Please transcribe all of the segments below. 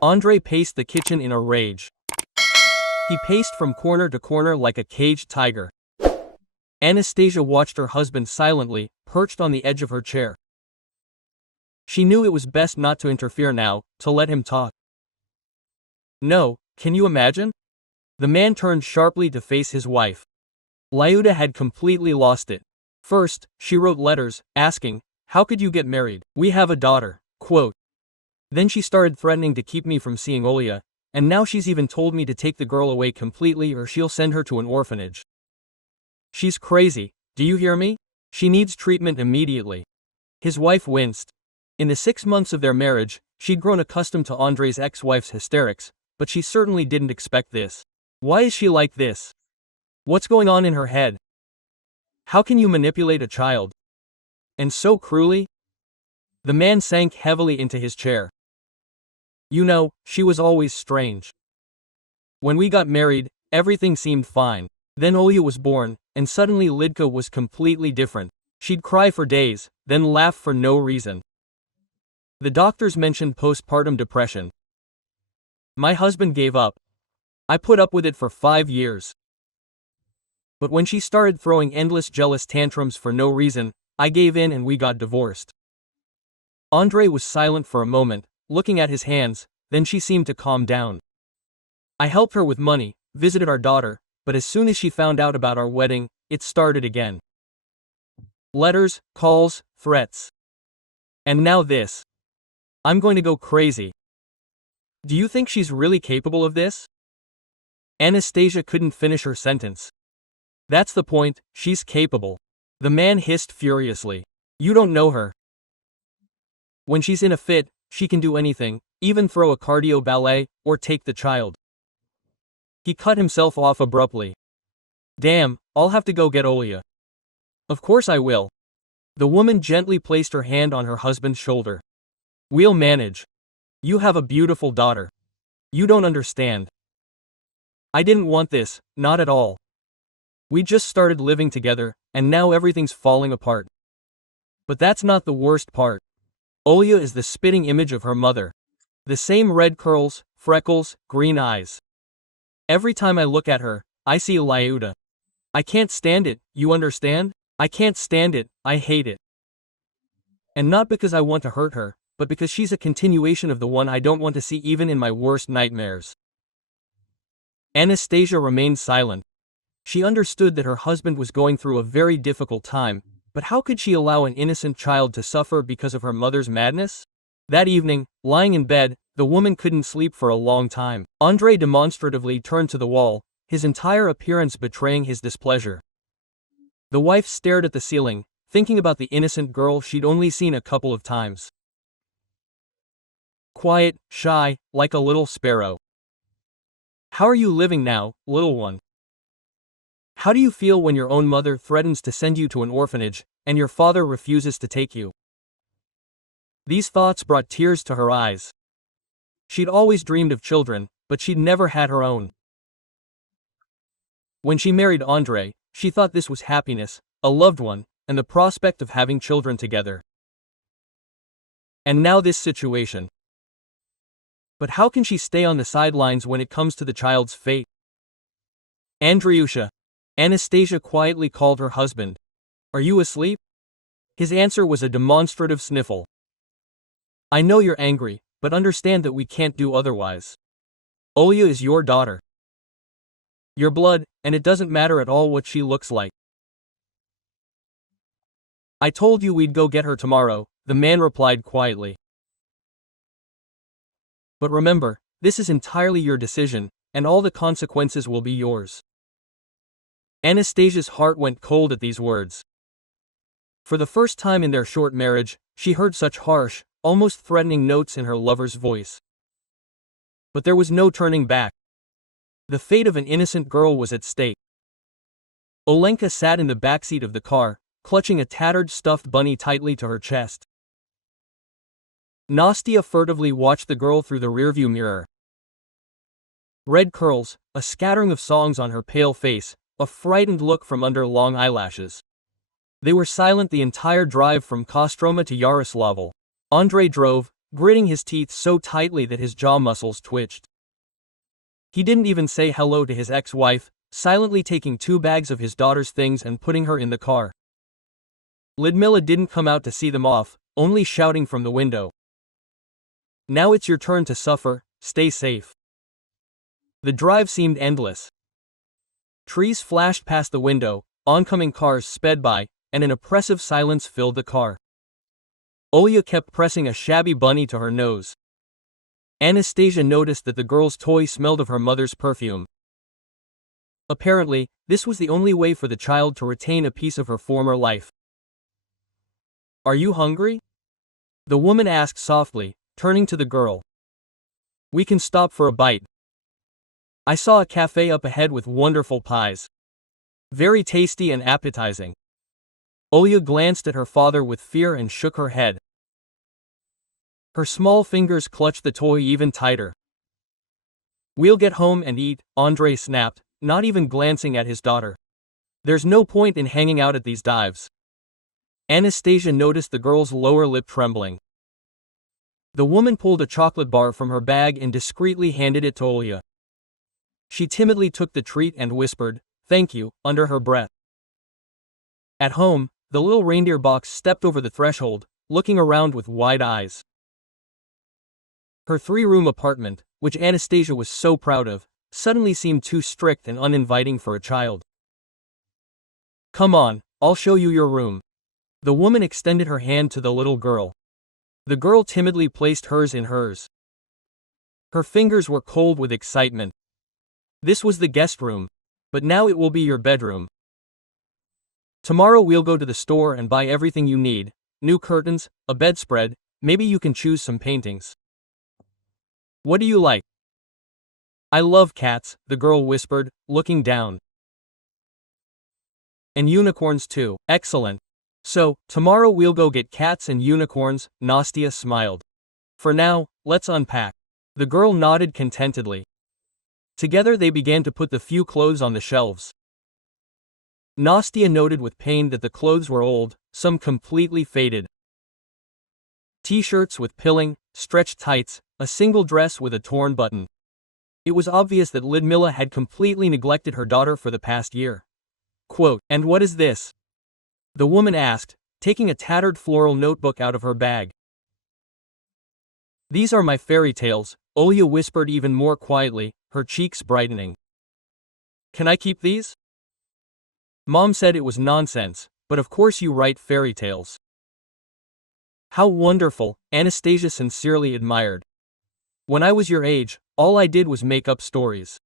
Andrei paced the kitchen in a rage. He paced from corner to corner like a caged tiger. Anastasia watched her husband silently, perched on the edge of her chair. She knew it was best not to interfere now, to let him talk. No, can you imagine? The man turned sharply to face his wife. Lyuda had completely lost it. First, she wrote letters, asking, "How could you get married? We have a daughter." Quote. Then she started threatening to keep me from seeing Olya, and now she's even told me to take the girl away completely or she'll send her to an orphanage. She's crazy, do you hear me? She needs treatment immediately. His wife winced. In the 6 months of their marriage, she'd grown accustomed to Andrei's ex-wife's hysterics, but she certainly didn't expect this. Why is she like this? What's going on in her head? How can you manipulate a child? And so cruelly? The man sank heavily into his chair. You know, she was always strange. When we got married, everything seemed fine. Then Olya was born, and suddenly Lidka was completely different. She'd cry for days, then laugh for no reason. The doctors mentioned postpartum depression. My husband gave up. I put up with it for 5 years. But when she started throwing endless jealous tantrums for no reason, I gave in and we got divorced. Andrei was silent for a moment, looking at his hands, then she seemed to calm down. I helped her with money, visited our daughter, but as soon as she found out about our wedding, it started again. Letters, calls, threats. And now this. I'm going to go crazy. Do you think she's really capable of this? Anastasia couldn't finish her sentence. That's the point, she's capable. The man hissed furiously. You don't know her. When she's in a fit, she can do anything, even throw a cardio ballet, or take the child. He cut himself off abruptly. Damn, I'll have to go get Olya. Of course I will. The woman gently placed her hand on her husband's shoulder. We'll manage. You have a beautiful daughter. You don't understand. I didn't want this, not at all. We just started living together, and now everything's falling apart. But that's not the worst part. Olya is the spitting image of her mother. The same red curls, freckles, green eyes. Every time I look at her, I see Lyuda. I can't stand it, you understand? I can't stand it, I hate it. And not because I want to hurt her, but because she's a continuation of the one I don't want to see even in my worst nightmares. Anastasia remained silent. She understood that her husband was going through a very difficult time, but how could she allow an innocent child to suffer because of her mother's madness? That evening, lying in bed, the woman couldn't sleep for a long time. Andrei demonstratively turned to the wall, his entire appearance betraying his displeasure. The wife stared at the ceiling, thinking about the innocent girl she'd only seen a couple of times. Quiet, shy, like a little sparrow. How are you living now, little one? How do you feel when your own mother threatens to send you to an orphanage, and your father refuses to take you? These thoughts brought tears to her eyes. She'd always dreamed of children, but she'd never had her own. When she married Andrei, she thought this was happiness, a loved one, and the prospect of having children together. And now this situation. But how can she stay on the sidelines when it comes to the child's fate? Andriusha. Anastasia quietly called her husband. Are you asleep? His answer was a demonstrative sniffle. I know you're angry, but understand that we can't do otherwise. Olya is your daughter. Your blood, and it doesn't matter at all what she looks like. I told you we'd go get her tomorrow, the man replied quietly. But remember, this is entirely your decision, and all the consequences will be yours. Anastasia's heart went cold at these words. For the first time in their short marriage, she heard such harsh, almost threatening notes in her lover's voice. But there was no turning back. The fate of an innocent girl was at stake. Olenka sat in the backseat of the car, clutching a tattered stuffed bunny tightly to her chest. Nastya furtively watched the girl through the rearview mirror. Red curls, a scattering of songs on her pale face, a frightened look from under long eyelashes. They were silent the entire drive from Kostroma to Yaroslavl. Andrei drove, gritting his teeth so tightly that his jaw muscles twitched. He didn't even say hello to his ex-wife, silently taking 2 bags of his daughter's things and putting her in the car. Ludmilla didn't come out to see them off, only shouting from the window, "Now it's your turn to suffer, stay safe." The drive seemed endless. Trees flashed past the window, oncoming cars sped by, and an oppressive silence filled the car. Olya kept pressing a shabby bunny to her nose. Anastasia noticed that the girl's toy smelled of her mother's perfume. Apparently, this was the only way for the child to retain a piece of her former life. "Are you hungry?" the woman asked softly, turning to the girl. "We can stop for a bite. I saw a cafe up ahead with wonderful pies. Very tasty and appetizing." Olya glanced at her father with fear and shook her head. Her small fingers clutched the toy even tighter. "We'll get home and eat," Andrei snapped, not even glancing at his daughter. "There's no point in hanging out at these dives." Anastasia noticed the girl's lower lip trembling. The woman pulled a chocolate bar from her bag and discreetly handed it to Olya. She timidly took the treat and whispered, "Thank you," under her breath. At home, the little reindeer box stepped over the threshold, looking around with wide eyes. Her 3-room apartment, which Anastasia was so proud of, suddenly seemed too strict and uninviting for a child. "Come on, I'll show you your room." The woman extended her hand to the little girl. The girl timidly placed hers in hers. Her fingers were cold with excitement. This was the guest room, but now it will be your bedroom. "Tomorrow we'll go to the store and buy everything you need, new curtains, a bedspread, maybe you can choose some paintings. What do you like?" "I love cats," the girl whispered, looking down. "And unicorns too." "Excellent. So, tomorrow we'll go get cats and unicorns," Nastya smiled. "For now, let's unpack." The girl nodded contentedly. Together they began to put the few clothes on the shelves. Nastya noted with pain that the clothes were old, some completely faded. T-shirts with pilling, stretched tights, a single dress with a torn button. It was obvious that Ludmilla had completely neglected her daughter for the past year. Quote, "And what is this?" the woman asked, taking a tattered floral notebook out of her bag. "These are my fairy tales," Olya whispered even more quietly, her cheeks brightening. "Can I keep these?" "Mom said it was nonsense, but of course you write fairy tales." "How wonderful," Anastasia sincerely admired. "When I was your age, all I did was make up stories.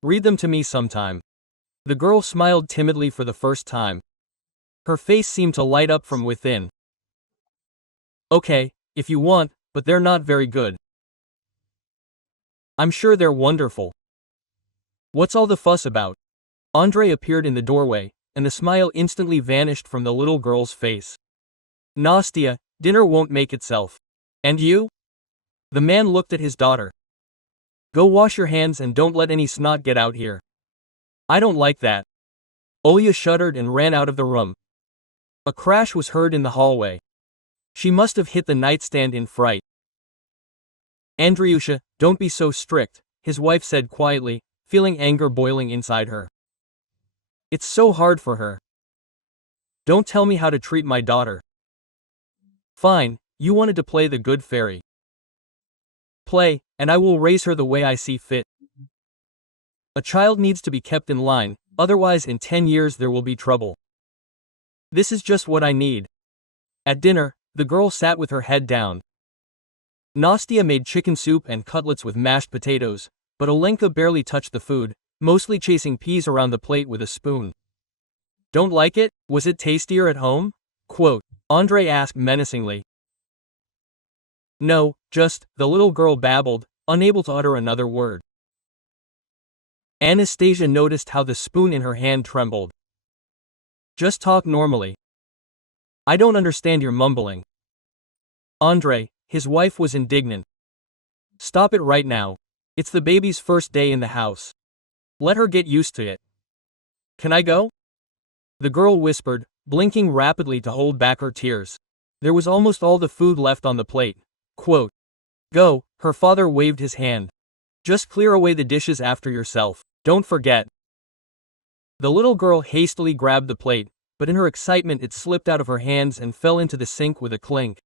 Read them to me sometime." The girl smiled timidly for the first time. Her face seemed to light up from within. "Okay, if you want, but they're not very good." "I'm sure they're wonderful." "What's all the fuss about?" Andrei appeared in the doorway, and the smile instantly vanished from the little girl's face. "Nastya, dinner won't make itself. And you?" The man looked at his daughter. "Go wash your hands and don't let any snot get out here." "I don't like that." Olya shuddered and ran out of the room. A crash was heard in the hallway. She must have hit the nightstand in fright. "Andriusha, don't be so strict," his wife said quietly, feeling anger boiling inside her. "It's so hard for her. Don't tell me how to treat my daughter." "Fine, you wanted to play the good fairy. Play, and I will raise her the way I see fit. A child needs to be kept in line, otherwise in 10 years there will be trouble. This is just what I need." At dinner, the girl sat with her head down. Nastya made chicken soup and cutlets with mashed potatoes, but Olenka barely touched the food, mostly chasing peas around the plate with a spoon. "Don't like it? Was it tastier at home?" Quote, Andrei asked menacingly. "No, just," the little girl babbled, unable to utter another word. Anastasia noticed how the spoon in her hand trembled. "Just talk normally. I don't understand your mumbling." Andrei, his wife was indignant. "Stop it right now. It's the baby's first day in the house. Let her get used to it." "Can I go?" the girl whispered, blinking rapidly to hold back her tears. There was almost all the food left on the plate, Quote, Go, her father waved his hand. Just clear away the dishes after yourself. Don't forget. The little girl hastily grabbed the plate, but in her excitement it slipped out of her hands and fell into the sink with a clink.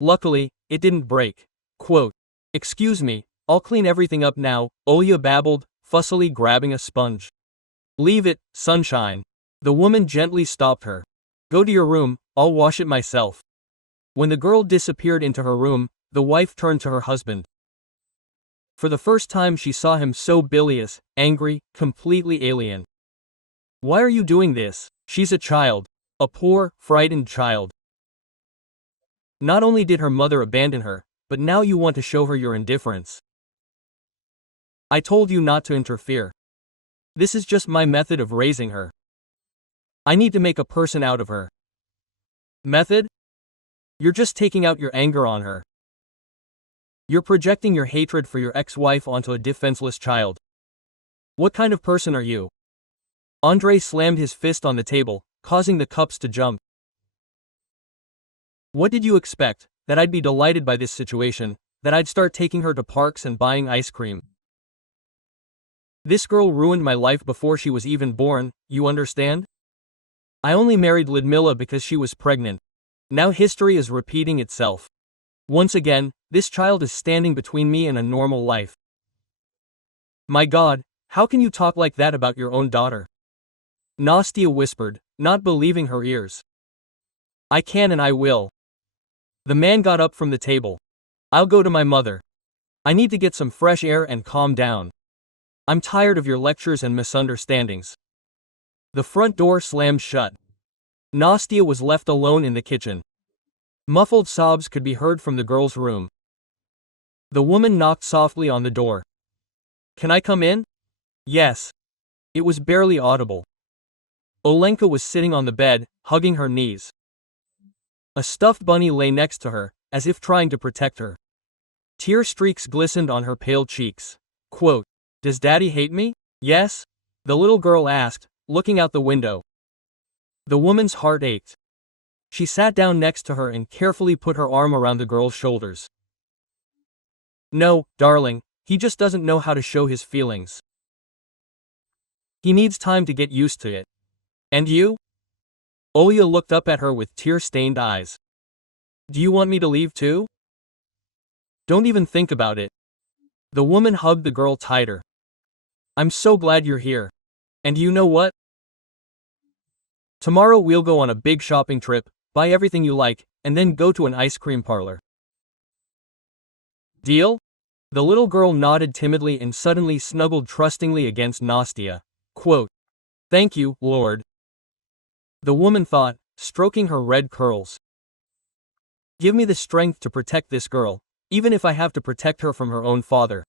Luckily, it didn't break. Quote, Excuse me, I'll clean everything up now, Olya babbled, fussily grabbing a sponge. Leave it, sunshine. The woman gently stopped her. Go to your room, I'll wash it myself. When the girl disappeared into her room, the wife turned to her husband. For the first time she saw him so bilious, angry, completely alien. Why are you doing this? She's a child. A poor, frightened child. Not only did her mother abandon her, but now you want to show her your indifference. I told you not to interfere. This is just my method of raising her. I need to make a person out of her. Method? You're just taking out your anger on her. You're projecting your hatred for your ex-wife onto a defenseless child. What kind of person are you? Andrei slammed his fist on the table, causing the cups to jump. What did you expect? That I'd be delighted by this situation, that I'd start taking her to parks and buying ice cream. This girl ruined my life before she was even born, you understand? I only married Ludmila because she was pregnant. Now history is repeating itself. Once again, this child is standing between me and a normal life. My God, how can you talk like that about your own daughter? Nastya whispered, not believing her ears. I can and I will. The man got up from the table. I'll go to my mother. I need to get some fresh air and calm down. I'm tired of your lectures and misunderstandings. The front door slammed shut. Nastya was left alone in the kitchen. Muffled sobs could be heard from the girl's room. The woman knocked softly on the door. Can I come in? Yes. It was barely audible. Olenka was sitting on the bed, hugging her knees. A stuffed bunny lay next to her, as if trying to protect her. Tear streaks glistened on her pale cheeks. Quote, Does Daddy hate me? Yes? The little girl asked, looking out the window. The woman's heart ached. She sat down next to her and carefully put her arm around the girl's shoulders. No, darling, he just doesn't know how to show his feelings. He needs time to get used to it. And you? Olya looked up at her with tear-stained eyes. Do you want me to leave too? Don't even think about it. The woman hugged the girl tighter. I'm so glad you're here. And you know what? Tomorrow we'll go on a big shopping trip, buy everything you like, and then go to an ice cream parlor. Deal? The little girl nodded timidly and suddenly snuggled trustingly against Nastya. Quote, Thank you, Lord. The woman thought, stroking her red curls. Give me the strength to protect this girl, even if I have to protect her from her own father.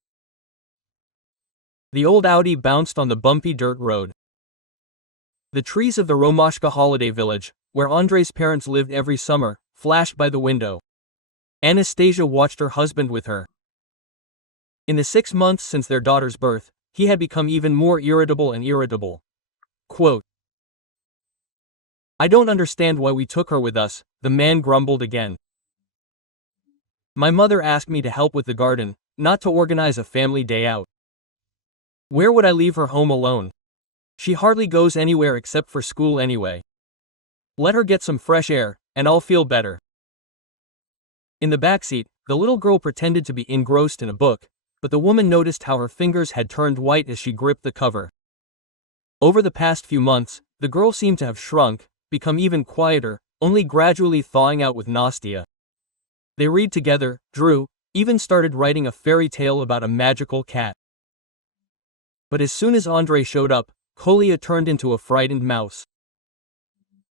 The old Audi bounced on the bumpy dirt road. The trees of the Romashka holiday village, where Andrei's parents lived every summer, flashed by the window. Anastasia watched her husband with her. In the 6 months since their daughter's birth, he had become even more irritable and irritable. Quote, I don't understand why we took her with us, the man grumbled again. My mother asked me to help with the garden, not to organize a family day out. Where would I leave her home alone? She hardly goes anywhere except for school anyway. Let her get some fresh air, and I'll feel better. In the backseat, the little girl pretended to be engrossed in a book, but the woman noticed how her fingers had turned white as she gripped the cover. Over the past few months, the girl seemed to have shrunk, become even quieter, only gradually thawing out with Nastya. They read together, drew, even started writing a fairy tale about a magical cat. But as soon as Andrei showed up, Kolya turned into a frightened mouse.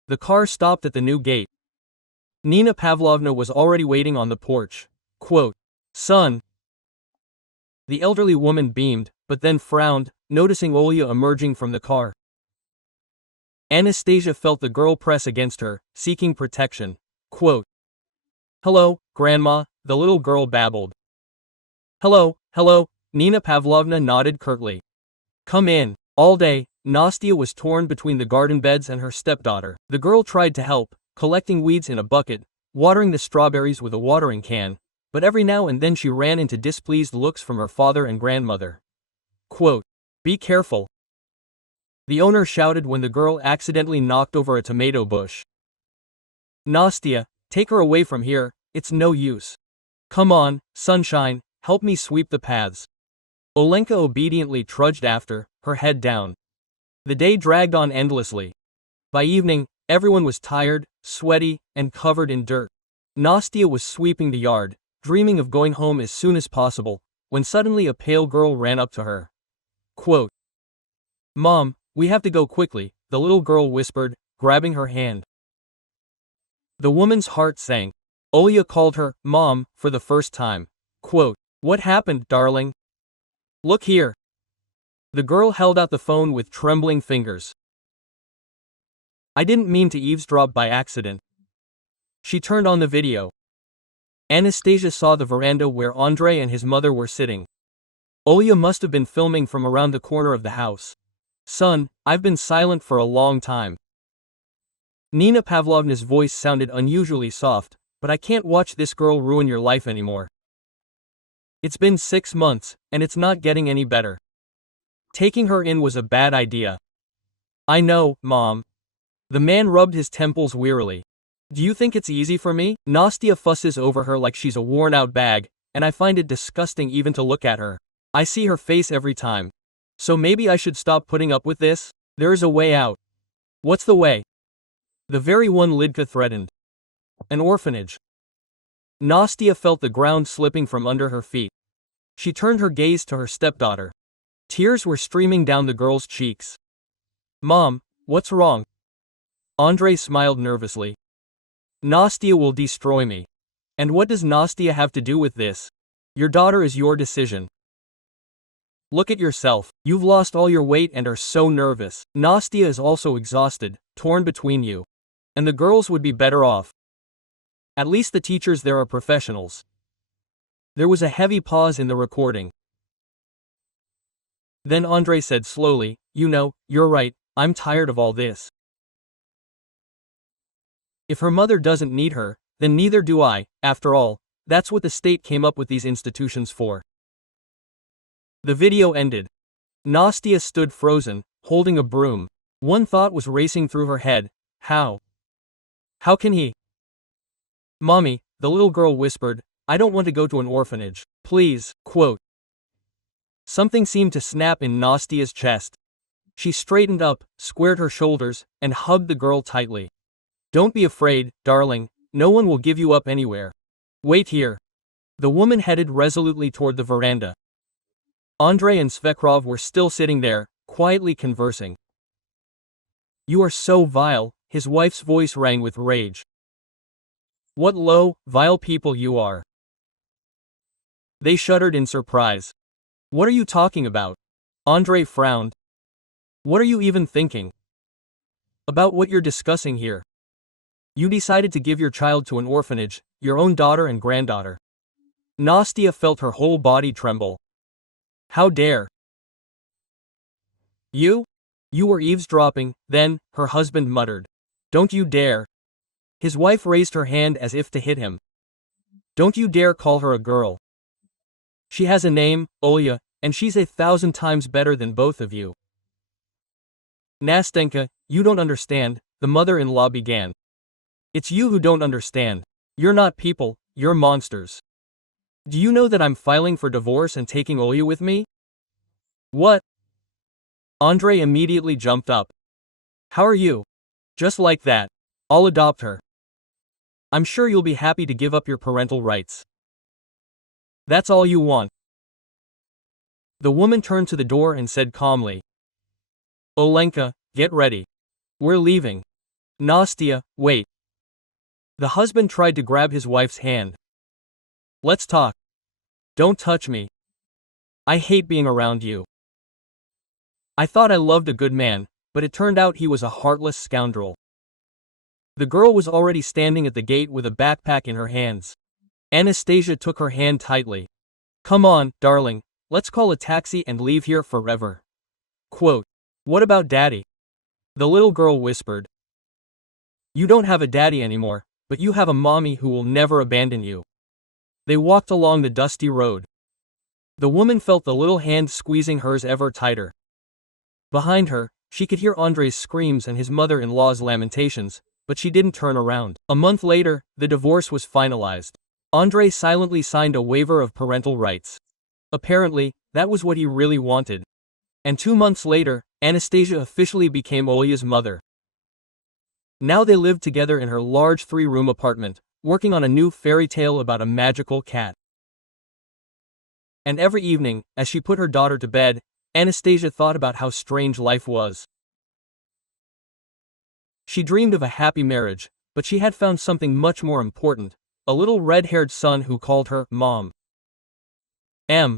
The car stopped at the new gate. Nina Pavlovna was already waiting on the porch. Quote, Son. The elderly woman beamed, but then frowned, noticing Olya emerging from the car. Anastasia felt the girl press against her, seeking protection. Quote, Hello, Grandma, the little girl babbled. Hello, Nina Pavlovna nodded curtly. Come in. All day, Nastya was torn between the garden beds and her stepdaughter. The girl tried to help, collecting weeds in a bucket, watering the strawberries with a watering can, but every now and then she ran into displeased looks from her father and grandmother. Quote, "Be careful," the owner shouted when the girl accidentally knocked over a tomato bush. "Nastya, take her away from here, it's no use. Come on, sunshine, help me sweep the paths." Olenka obediently trudged after, her head down. The day dragged on endlessly. By evening, everyone was tired, sweaty, and covered in dirt. Nastya was sweeping the yard, dreaming of going home as soon as possible, when suddenly a pale girl ran up to her. Quote, "Mom, we have to go quickly," the little girl whispered, grabbing her hand. The woman's heart sank. Olya called her, "Mom," for the first time. Quote, "What happened, darling? Look here." The girl held out the phone with trembling fingers. "I didn't mean to eavesdrop by accident." She turned on the video. Anastasia saw the veranda where Andrei and his mother were sitting. Olya must have been filming from around the corner of the house. "Son, I've been silent for a long time." Nina Pavlovna's voice sounded unusually soft, "but I can't watch this girl ruin your life anymore. It's been 6 months, and it's not getting any better. Taking her in was a bad idea." "I know, Mom." The man rubbed his temples wearily. "Do you think it's easy for me? Nastya fusses over her like she's a worn-out bag, and I find it disgusting even to look at her. I see her face every time. So maybe I should stop putting up with this? There is a way out." "What's the way?" "The very one Lidka threatened. An orphanage." Nastya felt the ground slipping from under her feet. She turned her gaze to her stepdaughter. Tears were streaming down the girl's cheeks. "Mom, what's wrong?" Andrei smiled nervously. "Nastya will destroy me." "And what does Nastya have to do with this? Your daughter is your decision. Look at yourself, you've lost all your weight and are so nervous. Nastya is also exhausted, torn between you. And the girls would be better off. At least the teachers there are professionals." There was a heavy pause in the recording. Then Andrei said slowly, "You know, you're right, I'm tired of all this. If her mother doesn't need her, then neither do I. After all, that's what the state came up with these institutions for." The video ended. Nastya stood frozen, holding a broom. One thought was racing through her head. How can he? "Mommy," the little girl whispered, "I don't want to go to an orphanage. Please." Quote. Something seemed to snap in Nastya's chest. She straightened up, squared her shoulders, and hugged the girl tightly. "Don't be afraid, darling, no one will give you up anywhere. Wait here." The woman headed resolutely toward the veranda. Andrei and Svekrov were still sitting there, quietly conversing. "You are so vile," his wife's voice rang with rage. "What low, vile people you are." They shuddered in surprise. "What are you talking about?" Andrei frowned. "What are you even thinking about what you're discussing here? You decided to give your child to an orphanage, your own daughter and granddaughter." Nastya felt her whole body tremble. "How dare you? You were eavesdropping, then," her husband muttered. "Don't you dare." His wife raised her hand as if to hit him. "Don't you dare call her a girl. She has a name, Olya, and she's 1,000 times better than both of you." "Nastenka, you don't understand," the mother-in-law began. "It's you who don't understand. You're not people, you're monsters. Do you know that I'm filing for divorce and taking Olya with me?" "What?" Andrei immediately jumped up. "How are you? Just like that. I'll adopt her. I'm sure you'll be happy to give up your parental rights. That's all you want." The woman turned to the door and said calmly, "Olenka, get ready. We're leaving." "Nastya, wait." The husband tried to grab his wife's hand. "Let's talk. Don't touch me. I hate being around you. I thought I loved a good man, but it turned out he was a heartless scoundrel." The girl was already standing at the gate with a backpack in her hands. Anastasia took her hand tightly. "Come on, darling, let's call a taxi and leave here forever." Quote. "What about Daddy?" the little girl whispered. "You don't have a daddy anymore, but you have a mommy who will never abandon you." They walked along the dusty road. The woman felt the little hand squeezing hers ever tighter. Behind her, she could hear Andre's screams and his mother-in-law's lamentations, but she didn't turn around. A month later, the divorce was finalized. Andre silently signed a waiver of parental rights. Apparently, that was what he really wanted. And 2 months later, Anastasia officially became Olya's mother. Now they lived together in her large 3-room apartment, working on a new fairy tale about a magical cat. And every evening, as she put her daughter to bed, Anastasia thought about how strange life was. She dreamed of a happy marriage, but she had found something much more important, a little red-haired son who called her Mom.